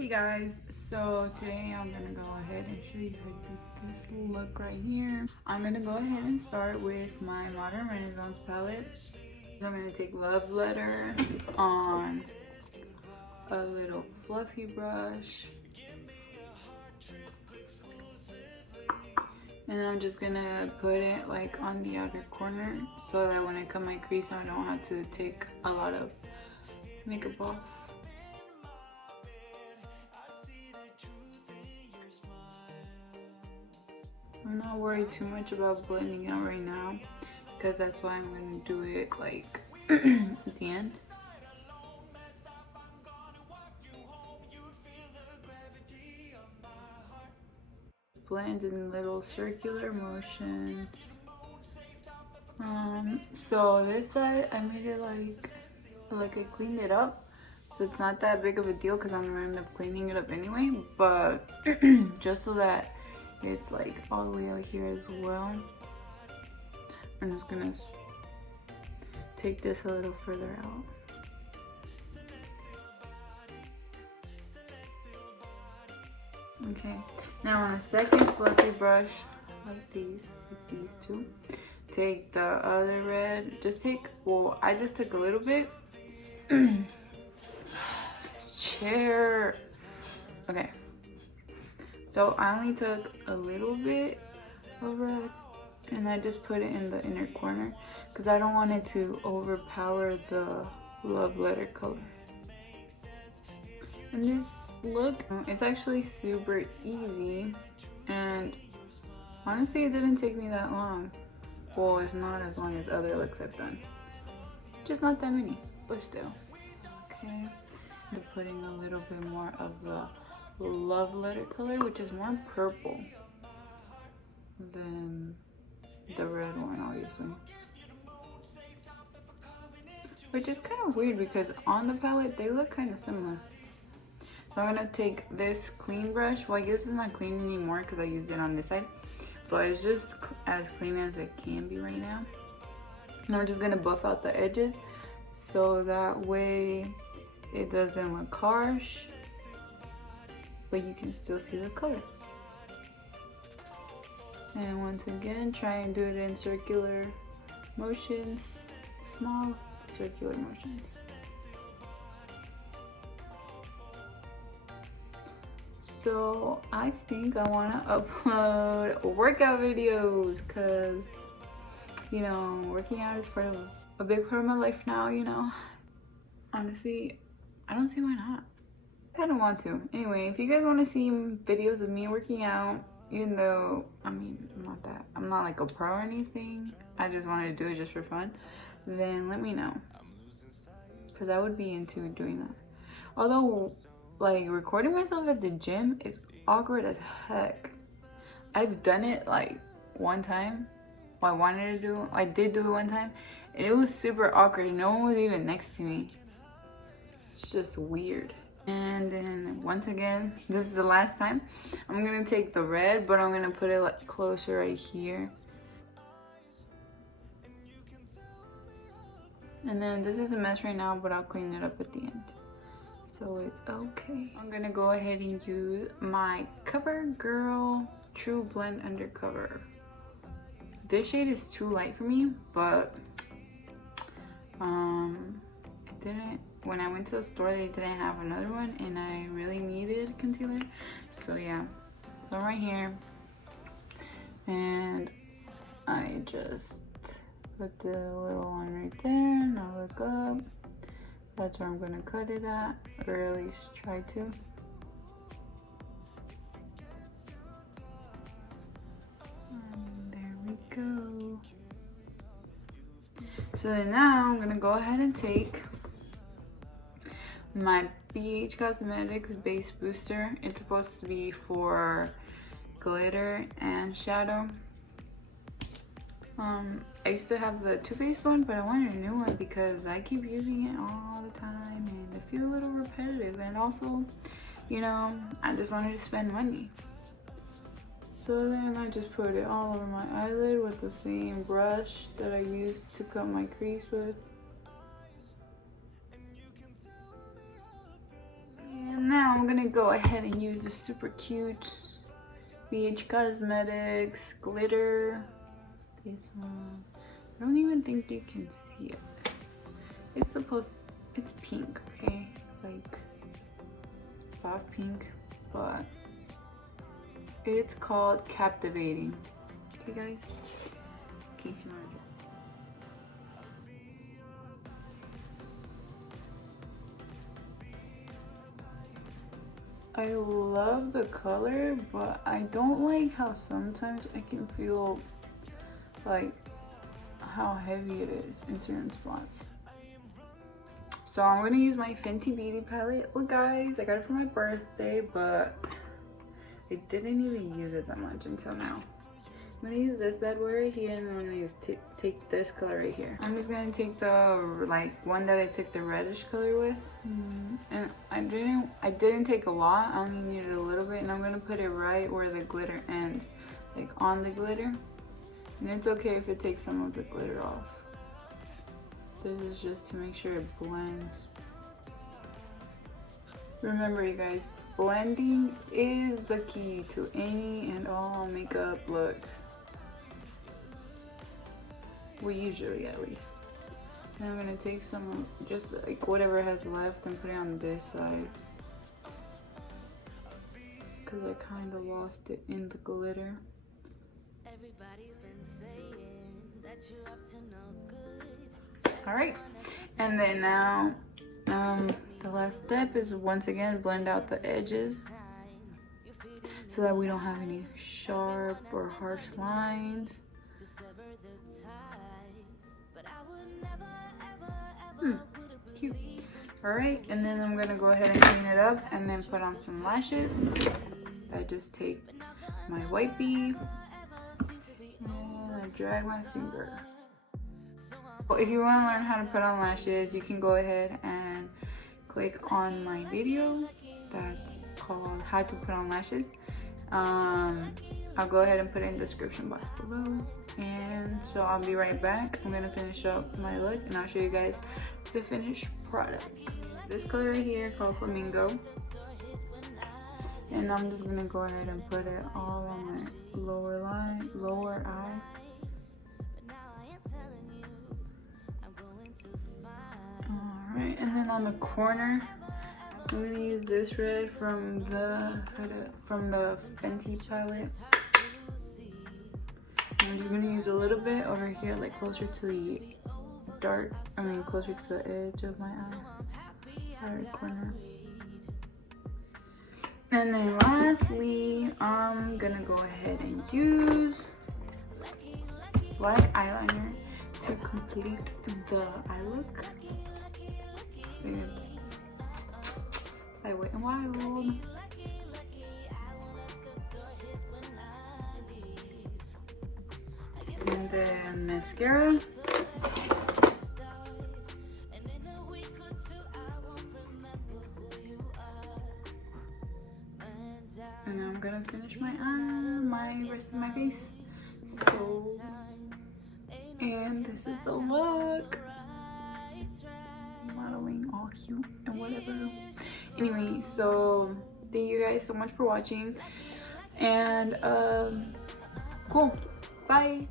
Hey guys, so today I'm gonna go ahead and show you how to do this look right here. I'm gonna go ahead and start with my Modern Renaissance palette. I'm gonna take Love Letter on a little fluffy brush, and I'm just gonna put it like on the outer corner so that when I cut my crease I don't have to take a lot of makeup off. I'm not worried too much about blending out right now because that's why I'm going to do it like at the end. Blend in little circular motions. So this side I made it like I cleaned it up, so it's not that big of a deal because I'm going to end up cleaning it up anyway, but just so that it's like all the way out here as well, I'm just gonna take this a little further out. Okay, now on a second fluffy brush like these two, take the other red, I just took a little bit. Chair. Okay, so I only took a little bit of red and I just put it in the inner corner because I don't want it to overpower the Love Letter color. And this look, it's actually super easy, and honestly it didn't take me that long. Well, it's not as long as other looks I've done. Just not that many, but still. Okay, I'm putting a little bit more of the Love Letter color, which is more purple than the red one, obviously, which is kind of weird because on the palette they look kind of similar. So I'm gonna take this clean brush. Well, I guess it's not clean anymore because I used it on this side, but it's just as clean as it can be right now. And we're just gonna buff out the edges so that way it doesn't look harsh, but you can still see the color. And once again, try and do it in circular motions, small circular motions. So I think I want to upload workout videos because, you know, working out is a big part of my life now, you know. Honestly, I don't see why not. I kind of want to. Anyway, if you guys want to see videos of me working out, even though, I mean, I'm not like a pro or anything, I just wanted to do it just for fun, then let me know, because I would be into doing that. Although, like, recording myself at the gym is awkward as heck. I've done it like one time. Well, I did do it one time, and it was super awkward and no one was even next to me. It's just weird. And then once again, this is the last time, I'm gonna take the red, but I'm gonna put it like closer right here. And then this is a mess right now, but I'll clean it up at the end, so it's okay. I'm gonna go ahead and use my CoverGirl True Blend Undercover. This shade is too light for me, but when I went to the store, they didn't have another one, and I really needed concealer. So yeah, so right here, and I just put the little one right there. Now look up. That's where I'm gonna cut it at, or at least try to. And there we go. So then now I'm gonna go ahead and take my BH Cosmetics Base Booster. It's supposed to be for glitter and shadow. I used to have the Too Faced one, but I wanted a new one because I keep using it all the time and I feel a little repetitive, and also, you know, I just wanted to spend money. So then I just put it all over my eyelid with the same brush that I used to cut my crease with. And now now I'm gonna go ahead and use the super cute BH Cosmetics glitter. This one, I don't even think you can see it. It's pink, okay, like soft pink, but it's called Captivating. Okay guys, in case you want to. I love the color, but I don't like how sometimes I can feel like how heavy it is in certain spots. So I'm gonna use my Fenty Beauty palette. Look guys, I got it for my birthday, but I didn't even use it that much until now. I'm gonna use this bad boy right here, and I'm gonna use take this color right here. I'm just gonna take the like one that I took the reddish color with, and I didn't take a lot. I only needed a little bit, and I'm gonna put it right where the glitter ends, like on the glitter. And it's okay if it takes some of the glitter off. This is just to make sure it blends. Remember you guys, blending is the key to any and all makeup looks. Well, usually at least. And I'm gonna take some, just like whatever has left, and put it on this side. Cause I kind of lost it in the glitter. Everybody's been saying that you're up to no good. All right, and then now, the last step is once again blend out the edges, so that we don't have any sharp or harsh lines. Cute. All right, and then I'm gonna go ahead and clean it up and then put on some lashes. I just take my white bee and I drag my finger. Well, if you want to learn how to put on lashes, you can go ahead and click on my video that's called How to Put On Lashes. I'll go ahead and put it in the description box below. And so I'll be right back. I'm gonna finish up my look and I'll show you guys the finished product. This color right here called Flamingo, and I'm just gonna go ahead and put it all on my lower eye. All right, and then on the corner, I'm gonna use this red from the Fenty palette. I'm just gonna use a little bit over here, like closer to the closer to the edge of my eye, outer corner. And then lastly, I'm gonna go ahead and use black eyeliner to complete the eye look. It's by Wet n Wild. And then mascara. And I'm gonna finish my rest of my face. So, and this is the look. Modeling all cute and whatever. Anyway, so thank you guys so much for watching. And cool. Bye.